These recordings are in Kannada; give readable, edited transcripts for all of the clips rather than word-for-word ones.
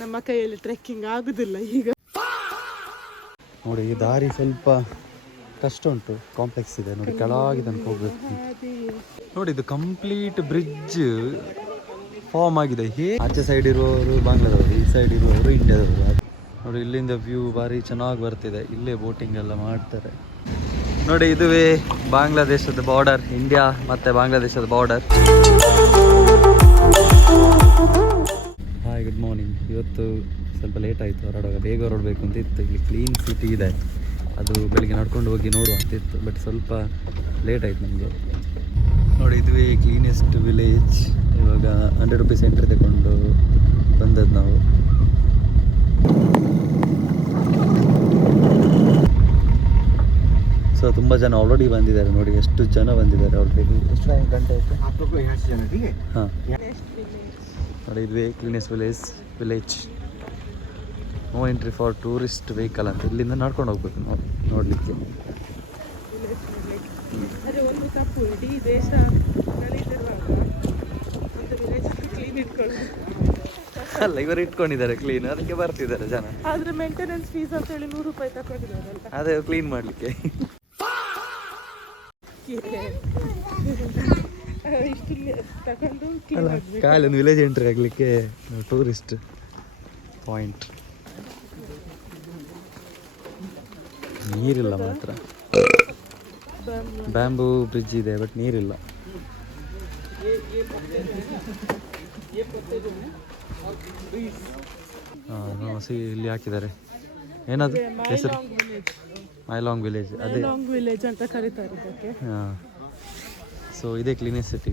ನಮ್ಮ ಕೈಯಲ್ಲಿ ಟ್ರೆಕ್ಕಿಂಗ್ ಆಗುದಿಲ್ಲ ಈಗ. ನೋಡಿ ಈ ದಾರಿ ಸ್ವಲ್ಪ ಕಷ್ಟ ಉಂಟು, ಕಾಂಪ್ಲೆಕ್ಸ್ ಇದೆ ನೋಡಿ, ಕೆಳಗೆ ತನಕ ಹೋಗ್ಬೇಕು. ನೋಡಿ ಇದು ಕಂಪ್ಲೀಟ್ ಬ್ರಿಡ್ಜ್ ಫಾರ್ಮ್ ಆಗಿದೆ. ಆಚೆ ಸೈಡ್ ಇರುವವರು ಬಾಂಗ್ಲಾದವರು, ಈ ಸೈಡ್ ಇರುವವರು ಇಂಡಿಯಾದವರು. ನೋಡಿ ಇಲ್ಲಿಂದ ವ್ಯೂ ಭಾರಿ ಚೆನ್ನಾಗಿ ಬರ್ತಿದೆ. ಇಲ್ಲೇ ಬೋಟಿಂಗ್ ಎಲ್ಲ ಮಾಡ್ತಾರೆ ನೋಡಿ. ಇದುವೇ ಬಾಂಗ್ಲಾದೇಶದ ಬಾರ್ಡರ್, ಇಂಡಿಯಾ ಮತ್ತೆ ಬಾಂಗ್ಲಾದೇಶದ ಬಾರ್ಡರ್. Hi, good morning. ಇವತ್ತು ಸ್ವಲ್ಪ ಲೇಟ್ ಆಯಿತು ಹೊರಡುವಾಗ, ಬೇಗ ಹೊರಡಬೇಕು ಅಂತ ಇತ್ತು. ಇಲ್ಲಿ ಕ್ಲೀನ್ ಸಿಟಿ ಇದೆ, ಅದು ಬೆಳಿಗ್ಗೆ ನಡ್ಕೊಂಡು ಹೋಗಿ ನೋಡುವ ಅಂತ ಇತ್ತು, ಬಟ್ ಸ್ವಲ್ಪ ಲೇಟ್ ಆಯಿತು ನಮಗೆ. ನೋಡಿ ಇದುವೇ ಕ್ಲೀನೆಸ್ಟ್ ವಿಲೇಜ್. ಇವಾಗ 100 ರೂಪೀಸ್ ಎಂಟ್ರಿ ತಗೊಂಡು ಬಂದದ್ದು ನಾವು. ಸೊ ತುಂಬ ಜನ ಆಲ್ರೆಡಿ ಬಂದಿದ್ದಾರೆ ನೋಡಿ, ಎಷ್ಟು ಜನ ಬಂದಿದ್ದಾರೆ ಆಲ್ರೆಡಿ. ಎಷ್ಟು ಗಂಟೆ ಆಯಿತು? ಹಾಂ ನೋಡಿ, ಇದುವೇ cleanest village. No entry for tourist vehicle ಅಂತ. ಇಲ್ಲಿಂದ ನಡ್ಕೊಂಡು ಹೋಗ್ಬೇಕು ನಾವು ನೋಡಲಿಕ್ಕೆ. ಅಲ್ಲ, ಇವರು ಇಟ್ಕೊಂಡಿದ್ದಾರೆ ಕ್ಲೀನ್, ಅದಕ್ಕೆ ಬರ್ತಿದ್ದಾರೆ ಜನ. ಆದ್ರೆ ಮೇಂಟೆನೆನ್ಸ್ ಫೀಸ್ ಅಂತ ಹೇಳಿ 100 ರೂಪಾಯಿ ತಗೊಂಡಿದ್ದಾರಲ್ಲ, ಅದೇ ಕ್ಲೀನ್ ಮಾಡಲಿಕ್ಕೆ. ಅಲ್ಲ, ಕಾಲೊಂದು ವಿಲೇಜ್ ಎಂಟ್ರಿ ಆಗಲಿಕ್ಕೆ ಟೂರಿಸ್ಟ್ ಪಾಯಿಂಟ್. ನೀರಿಲ್ಲ ಮಾತ್ರ. ಬ್ಯಾಂಬೂ ಬ್ರಿಡ್ಜ್ ಇದೆ, ಬಟ್ ನೀರಿಲ್ಲ. ಇಲ್ಲಿ ಹಾಕಿದ್ದಾರೆ, ಏನದು ಹೆಸರು? ಮೈಲಾಂಗ್ ವಿಲೇಜ್. ಅದೇ ವಿಲೇಜ್ ಅಂತ ಕರೀತಾರೆ ಇದಕ್ಕೆ. ಹಾಂ, ಸೊ ಇದೇ ಕ್ಲೀನೆಸ್ಟ್ ಸಿಟಿ.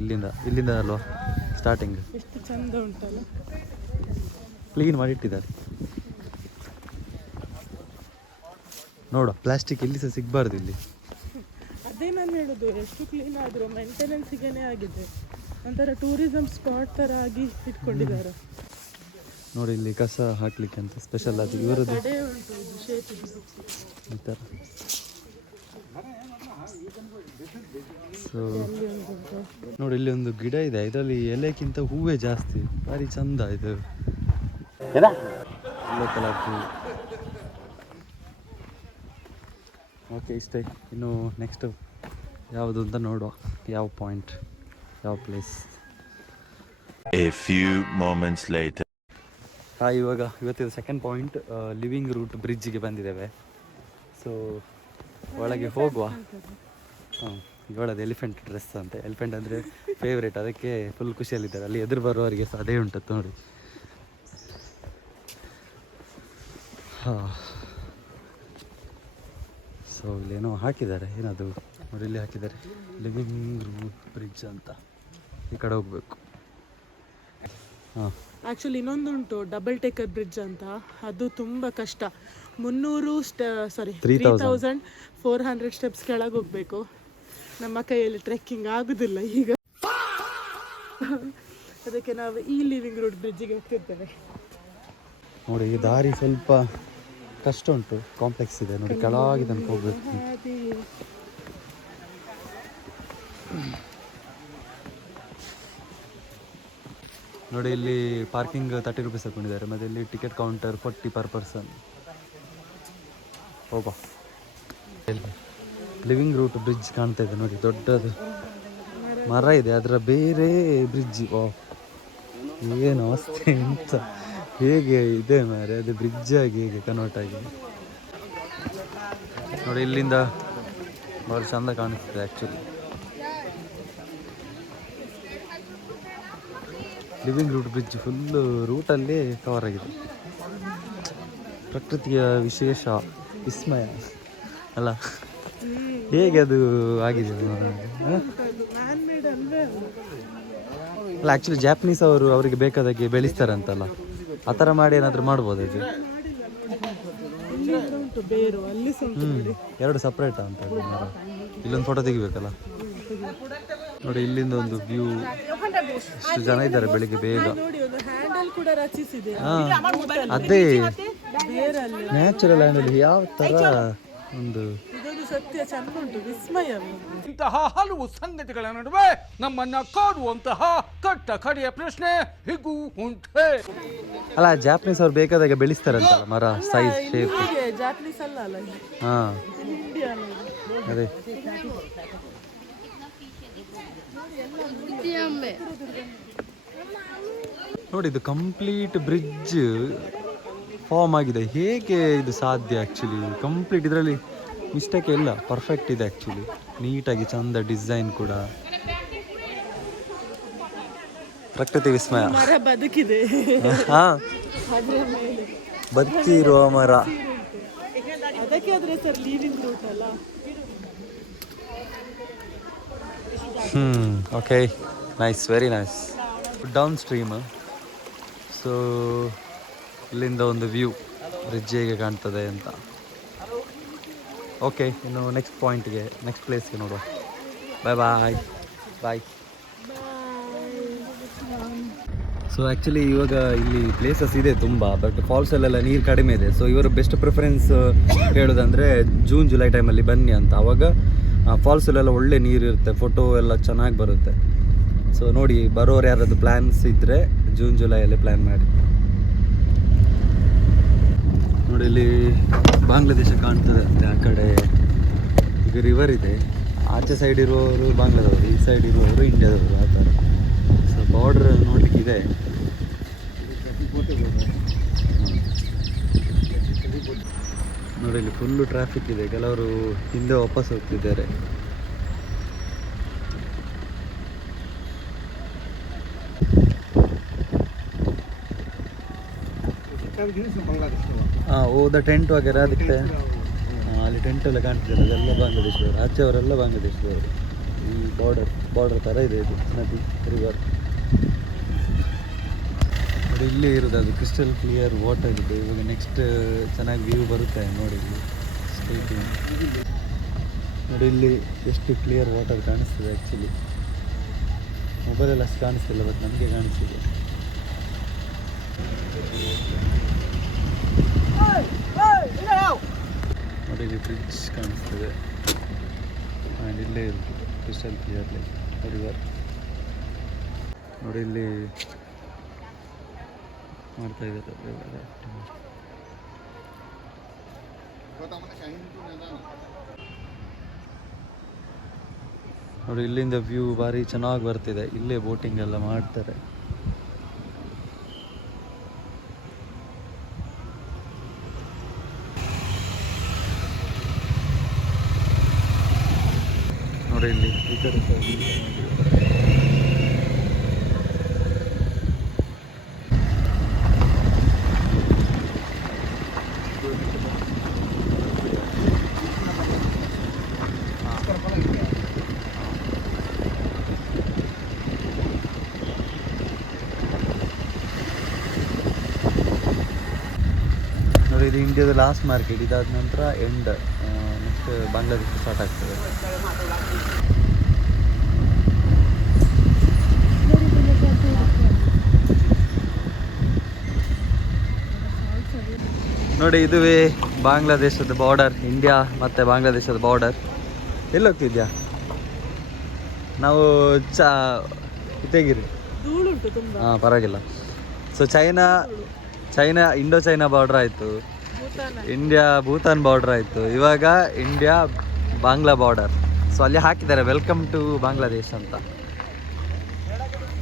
ಇಲ್ಲಿಂದ ಅಲ್ವಾ ಸ್ಟಾರ್ಟಿಂಗ್. ಎಷ್ಟು ಚಂದ ಉಂಟಲ್ಲ, ಕ್ಲೀನ್ ಮಾಡಿಟ್ಟಿದ್ದಾರೆ. ನೋಡ, ಪ್ಲಾಸ್ಟಿಕ್ ಇಲ್ಲಿ ಸಹ ಸಿಗಬಾರ್ದು ಇಲ್ಲಿ. ಅದೇ ನಾನು ಹೇಳೋದು, ಎಷ್ಟು ಕ್ಲೀನ್ ಆದರೂ ಮೇಂಟೆನೆನ್ಸಿಗೇನೆ ಆಗಿದೆ. ಒಂಥರ ಟೂರಿಸಂ ಸ್ಪಾಟ್ ಥರ ಆಗಿ ಇಟ್ಕೊಂಡಿದ್ದಾರೆ ನೋಡಿ. ಇಲ್ಲಿ ಕಸ ಹಾಕ್ಲಿಕ್ಕೆ ಅಂತ ಸ್ಪೆಷಲ್ ಆಗಿ ಇವರದ್ದು ಈ ಥರ. ಸೊ ನೋಡಿ, ಇಲ್ಲಿ ಒಂದು ಗಿಡ ಇದೆ, ಇದರಲ್ಲಿ ಎಲೆಕ್ಕಿಂತ ಹೂವೇ ಜಾಸ್ತಿ, ಭಾರಿ ಚಂದ ಇದು. ಯೆಲ್ಲೋ ಕಲರ್ ಹೂ. ಓಕೆ, ಇಷ್ಟೇ. ಇನ್ನು ನೆಕ್ಸ್ಟ್ ಯಾವುದು ಅಂತ ನೋಡುವ, ಯಾವ ಪಾಯಿಂಟ್, ಯಾವ place. A few moments later. ಇವತ್ತಿನ ಸೆಕೆಂಡ್ ಪಾಯಿಂಟ್, ಲಿವಿಂಗ್ ರೂಟ್ ಬ್ರಿಡ್ಜಿಗೆ ಬಂದಿದ್ದೇವೆ. ಸೊ ಒಳಗೆ ಹೋಗುವ. ಇವಳದು ಎಲಿಫೆಂಟ್ ಡ್ರೆಸ್ ಅಂತ. ಎಲಿಫೆಂಟ್ ಅಂದರೆ ಫೇವ್ರೇಟ್, ಅದಕ್ಕೆ ಫುಲ್ ಖುಷಿಯಲ್ಲಿದ್ದಾರೆ. ಅಲ್ಲಿ ಎದುರು ಬರುವವರಿಗೆ ಸಹ ಅದೇ ಉಂಟತ್ತು ನೋಡಿ. ಹಾಂ, ಸೊ ಇಲ್ಲೇನೋ ಹಾಕಿದ್ದಾರೆ, ಏನದು ನೋಡಿ, ಇಲ್ಲಿ ಹಾಕಿದ್ದಾರೆ ಲಿವಿಂಗ್ ರೂಟ್ ಬ್ರಿಡ್ಜ್ ಅಂತ. ಈ ಕಡೆ ಹೋಗ್ಬೇಕು. ಹಾಂ, ಆ್ಯಕ್ಚುಲಿ ಇನ್ನೊಂದುಂಟು ಡಬಲ್ ಟೇಕರ್ ಬ್ರಿಡ್ಜ್ ಅಂತ, ಅದು ತುಂಬ ಕಷ್ಟ. 3400 ಸ್ಟೆಪ್ಸ್ ಕೆಳಗೆ ಹೋಗಬೇಕು. ನಮ್ಮ ಕೈಯಲ್ಲಿ ಟ್ರೆಕ್ಕಿಂಗ್ ಆಗೋದಿಲ್ಲ ಈಗ, ಅದಕ್ಕೆ ನಾವು ಈ ಲಿವಿಂಗ್ ರೂಟ್ ಬ್ರಿಡ್ಜಿಗೆ ಹೋಗ್ತಿರ್ತೇವೆ. ನೋಡಿ ಈ ದಾರಿ ಸ್ವಲ್ಪ ಕಷ್ಟ ಉಂಟು, ಕಾಂಪ್ಲೆಕ್ಸ್ ಇದೆ ನೋಡಿ, ಕೆಳಗೆ ತನಕ ಹೋಗ್ಬೇಕು. ನೋಡಿ ಇಲ್ಲಿ ಪಾರ್ಕಿಂಗ್ 30 ರೂಪೀಸ್ ತಗೊಂಡಿದ್ದಾರೆ, ಮತ್ತು ಇಲ್ಲಿ ಟಿಕೆಟ್ ಕೌಂಟರ್ 40 per person. ಹೋಗೋ, ಲಿವಿಂಗ್ ರೂಟ್ ಬ್ರಿಡ್ಜ್ ಕಾಣ್ತಾ ಇದೆ ನೋಡಿ, ದೊಡ್ಡದು ಮರ ಇದೆ, ಅದರ ಬೇರೆ ಬ್ರಿಡ್ಜ್. ಏನು ಅವಸ್ಥೆ ಅಂತ, ಹೇಗೆ ಇದೆ ಮಾರೆ, ಅದು ಬ್ರಿಡ್ಜ್ ಆಗಿ ಹೇಗೆ ಕನ್ವರ್ಟ್ ಆಗಿ. ನೋಡಿ ಇಲ್ಲಿಂದ ಭಾಳ ಚಂದ ಕಾಣಿಸ್ತದೆ actually. Living root bridge full ರೂಟಲ್ಲಿ ಕವರ್ ಆಗಿದೆ. ಪ್ರಕೃತಿಯ ವಿಶೇಷ ವಿಸ್ಮಯ ಅಲ್ಲ, ಹೇಗೆ ಅದು ಆಗಿದೆ ಅಲ್ಲ. ಆ್ಯಕ್ಚುಲಿ ಜಾಪನೀಸ್ ಅವರಿಗೆ ಬೇಕಾದಾಗೆ ಬೆಳೆಸ್ತಾರಂತಲ್ಲ, ಆ ಥರ ಮಾಡಿ ಏನಾದರೂ ಮಾಡ್ಬೋದು ಇದು. ಎರಡು ಸಪ್ರೇಟ್ ಅಂತ. ಇಲ್ಲೊಂದು ಫೋಟೋ ತೆಗಿಬೇಕಲ್ಲ ನೋಡಿ. ಇಲ್ಲಿಂದ ಒಂದು ವ್ಯೂ, ಎಷ್ಟು ಜನ ಇದ್ದಾರೆ ಬೆಳಿಗ್ಗೆ ಬೇಗ. ಅದೇ ನ್ಯಾಚುರಲ್ ಹ್ಯಾಂಡಲ್ ಯಾವ ಥರ ಒಂದು ಸತ್ಯ ಚಂದ ಉಂಟು, ವಿಸ್ಮಯವೇ. ಇಂತಹ ಹಲವು ಸಂಗತಿಗಳ ನಡುವೆ ನಮ್ಮನ್ನ ಕಾಡುವಂತಹ ಕಟ್ಟ ಕಡೆಯ ಪ್ರಶ್ನೆ ಹೀಗೂ ಉಂಟೆ. ಅಲ್ಲ ಜಾಪನೀಸ್ ಅವ್ರು ಬೇಕಾದಾಗ ಬೆಳೆಸ್ತಾರಂತಲ್ಲ ಮರ ಸೈಜ್ ಶೇಪ್. ಹೀಗೆ ಜಾಪನೀಸ್ ಅಲ್ಲ ಅಲ್ಲ ಇದು. ಹಾ ಇಂಡಿಯಾ ಅಲ್ಲ ಇದು. ಅದೇ ನೋಡಿ ಇದು ಕಂಪ್ಲೀಟ್ ಬ್ರಿಡ್ಜ್ ಫಾರ್ಮ್ ಆಗಿದೆ. ಹೇಗೆ ಇದು ಸಾಧ್ಯ ಆ್ಯಕ್ಚುಲಿ? ಕಂಪ್ಲೀಟ್ ಇದರಲ್ಲಿ ಮಿಸ್ಟೇಕ್ ಇಲ್ಲ, ಪರ್ಫೆಕ್ಟ್ ಇದೆ ಆ್ಯಕ್ಚುಲಿ. ನೀಟಾಗಿ ಚಂದ ಡಿಸೈನ್ ಕೂಡ. ಪ್ರಕೃತಿ ವಿಸ್ಮಯ. ಮರ ಬದುಕಿದೆ, ಹಾ ಅದರ ಮೇಲೆ ಬದುಕಿರುವ ಮರ. ಅದಕ್ಕೆ ಅದ್ರ ಹೆಸರು ಲೀವಿಂಗ್ ರೂಟ್ ಅಲ್ಲ. Okay, nice, very nice. Down stream. So ಇಲ್ಲಿಂದ ಒಂದು ವ್ಯೂ ಬ್ರಿಡ್ಜ್ ಹೇಗೆ ಕಾಣ್ತದೆ ಅಂತ. ಓಕೆ, ಇನ್ನು ನೆಕ್ಸ್ಟ್ ಪಾಯಿಂಟ್ಗೆ, ನೆಕ್ಸ್ಟ್ ಪ್ಲೇಸ್ಗೆ ನೋಡುವ. ಬಾಯ್ ಬಾಯ್ ಬಾಯ್. ಸೊ ಆ್ಯಕ್ಚುಲಿ ಇವಾಗ ಇಲ್ಲಿ ಪ್ಲೇಸಸ್ ಇದೆ ತುಂಬ, ಬಟ್ ಫಾಲ್ಸಲ್ಲೆಲ್ಲ ನೀರು ಕಡಿಮೆ ಇದೆ. ಸೊ ಇವರು ಬೆಸ್ಟ್ ಪ್ರಿಫರೆನ್ಸ್ ಹೇಳೋದಂದರೆ ಜೂನ್ ಜುಲೈ ಟೈಮಲ್ಲಿ ಬನ್ನಿ ಅಂತ. ಆವಾಗ ಫಾಲ್ಸಲ್ಲೆಲ್ಲ ಒಳ್ಳೆ ನೀರು ಇರುತ್ತೆ, ಫೋಟೋ ಎಲ್ಲ ಚೆನ್ನಾಗಿ ಬರುತ್ತೆ. ಸೊ ನೋಡಿ, ಬರೋರು ಯಾರಾದ್ರು ಪ್ಲ್ಯಾನ್ಸ್ ಇದ್ದರೆ ಜೂನ್ ಜುಲೈಯಲ್ಲಿ ಪ್ಲ್ಯಾನ್ ಮಾಡಿ. ನೋಡಿ ಇಲ್ಲಿ ಬಾಂಗ್ಲಾದೇಶ ಕಾಣ್ತದೆ ಅಂತೆ. ಆ ಕಡೆ ಈಗ ರಿವರ್ ಇದೆ. ಆಚೆ ಸೈಡ್ ಇರುವವರು ಬಾಂಗ್ಲಾದವರು, ಈ ಸೈಡ್ ಇರುವವರು ಇಂಡಿಯಾದವರು, ಆ ಥರ. ಸೊ ಬಾರ್ಡ್ರ್ ನೋಡಲಿಕ್ಕಿದೆ. ನೋಡಿ ಇಲ್ಲಿ ಫುಲ್ಲು ಟ್ರಾಫಿಕ್ ಇದೆ. ಕೆಲವರು ಹಿಂದೆ ವಾಪಸ್ ಹೋಗ್ತಿದ್ದಾರೆ. हाँ वो द टेंट वगैरह दिखते हैं. ಅಲ್ಲಿ ಟೆಂಟ್ ಎಲ್ಲ ಕಾಣ್ತಿದ್ದಾರೆ, ಅದೆಲ್ಲ ಬಾಂಗ್ಲಾದೇಶದವರು. ಆಚೆಯವರೆಲ್ಲ ಬಾಂಗ್ಲಾದೇಶದವರು. ಈ ಬಾರ್ಡರ್ ಥರ ಇದೆ ಇದು ನದಿ, ರಿವರ್. ನೋಡಿ ಇಲ್ಲಿ ಇರೋದು ಅದು ಕ್ರಿಸ್ಟಲ್ ಕ್ಲಿಯರ್ ವಾಟರ್ ಇದೆ. ಇವಾಗ ನೆಕ್ಸ್ಟ್ ಚೆನ್ನಾಗಿ ವ್ಯೂ ಬರುತ್ತೆ ನೋಡಿ. ಇಲ್ಲಿ ಸ್ಟ್ರೈಟ್ ನೋಡಿ, ಇಲ್ಲಿ ಎಷ್ಟು ಕ್ಲಿಯರ್ ವಾಟರ್ ಕಾಣಿಸ್ತಿದೆ. ಆ್ಯಕ್ಚುಲಿ ಮೊಬೈಲಲ್ಲಿ ಅಷ್ಟು ಕಾಣಿಸ್ತಿಲ್ಲ, ಬಟ್ ನಮಗೆ ಕಾಣಿಸ್ತಿದೆ. ನೋಡಿ ಇಲ್ಲಿ ಬ್ರಿಡ್ಜ್ ಕಾಣಿಸ್ತದೆ. ಆ್ಯಂಡ್ ಇಲ್ಲೇ ಇರುತ್ತೆ ಕ್ರಿಸ್ಟಲ್ ಕ್ಲಿಯರ್ಲಿ ರಿವರ್. ನೋಡಿ ಇಲ್ಲಿ ಮಾಡ್ತಾ ಇದ್ದಾರೆ. ನೋಡಿ ಇಲ್ಲಿಂದ ವ್ಯೂ ಭಾರಿ ಚೆನ್ನಾಗಿ ಬರ್ತಿದೆ. ಇಲ್ಲೇ ಬೋಟಿಂಗ್ ಎಲ್ಲ ಮಾಡ್ತಾರೆ. ನೋಡಿ ಇಲ್ಲಿ ಈ ಕಡೆ ನೋಡಿ, ಇದು ಇಂಡಿಯಾದ ಲಾಸ್ಟ್ ಮಾರ್ಕೆಟ್. ಇದಾದ ನಂತರ ಎಂಡ್, ನೆಕ್ಸ್ಟ್ ಬಾಂಗ್ಲಾದೇಶ ಸ್ಟಾರ್ಟ್ ಆಗ್ತದೆ. ನೋಡಿ ಇದುವೇ ಬಾಂಗ್ಲಾದೇಶದ ಬಾರ್ಡರ್, ಇಂಡಿಯಾ ಮತ್ತು ಬಾಂಗ್ಲಾದೇಶದ ಬಾರ್ಡರ್. ಎಲ್ಲಿ ಹೋಗ್ತಿದ್ಯಾ? ನಾವು ಇತ್ತೇಗಿರಿ. ಧೂಳುಂಟು ತುಂಬ. ಹಾಂ, ಪರವಾಗಿಲ್ಲ. So China Indo China border ಆಯಿತು, ಇಂಡಿಯಾ ಭೂತಾನ್ ಬಾರ್ಡರ್ ಆಯಿತು, ಇವಾಗ ಇಂಡಿಯಾ ಬಾಂಗ್ಲಾ ಬಾರ್ಡರ್. ಸೊ ಅಲ್ಲಿ ಹಾಕಿದ್ದಾರೆ ವೆಲ್ಕಮ್ ಟು ಬಾಂಗ್ಲಾದೇಶ್ ಅಂತ.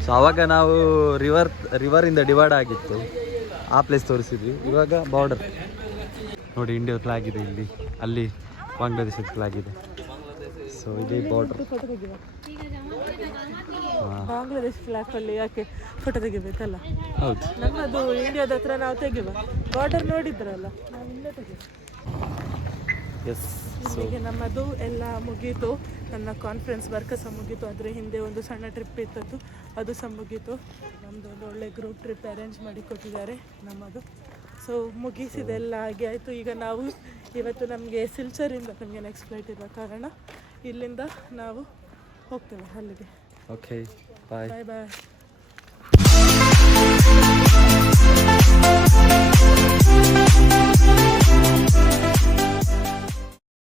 ಸೊ ಆವಾಗ ನಾವು ರಿವರಿಂದ ಡಿವೈಡ್ ಆಗಿತ್ತು, ಆ ಪ್ಲೇಸ್ ತೋರಿಸಿದ್ವಿ. ಇವಾಗ ಬಾರ್ಡರ್ ನೋಡಿ, ಇಂಡಿಯಾ ಫ್ಲಾಗ್ ಇದೆ ಇಲ್ಲಿ, ಅಲ್ಲಿ ಬಾಂಗ್ಲಾದೇಶದ ಫ್ಲಾಗ್ ಇದೆ. ಸೊ ಇದೇ ಬಾರ್ಡರ್. ಬಾಂಗ್ಲಾದೇಶ್ ಫ್ಲಾಗ್ ಅಲ್ಲಿ ಯಾಕೆ ಫೋಟೋ ತೆಗಿಬೇಕಲ್ಲ? ಹೌದು, ನಮ್ಮದು ಇಂಡಿಯಾದ ಹತ್ರ ನಾವು ತೆಗಿವ. ಬಾರ್ಡರ್ ನೋಡಿದ್ರಲ್ಲ, ನಾವು ಇಲ್ಲೇ ತೆಗಿವ. ಎಸ್. ಇಲ್ಲಿಗೆ ನಮ್ಮದು ಎಲ್ಲ ಮುಗೀತು. ನನ್ನ ಕಾನ್ಫರೆನ್ಸ್ ವರ್ಕ್ ಸಹ ಮುಗೀತು. ಅದರ ಹಿಂದೆ ಒಂದು ಸಣ್ಣ ಟ್ರಿಪ್ ಇತ್ತದ್ದು, ಅದು ಸಹ ಮುಗೀತು. ನಮ್ಮದು ಒಂದು ಒಳ್ಳೆ ಗ್ರೂಪ್ ಟ್ರಿಪ್ ಅರೇಂಜ್ ಮಾಡಿ ಕೊಟ್ಟಿದ್ದಾರೆ ನಮ್ಮದು. ಸೊ ಮುಗಿಸಿದೆಲ್ಲ ಹಾಗೆ ಆಯಿತು. ಈಗ ನಾವು ಇವತ್ತು ನಮಗೆ ಸಿಲ್ಚರಿಂದ ನಮಗೆ ನೆಕ್ಸ್ಟ್ ಫ್ಲೈಟ್ ಇರುವ ಕಾರಣ ಇಲ್ಲಿಂದ ನಾವು ಹೋಗ್ತೇವೆ ಅಲ್ಲಿಗೆ. ಓಕೆ, ಬಾಯ್ ಬಾಯ್ ಬಾಯ್.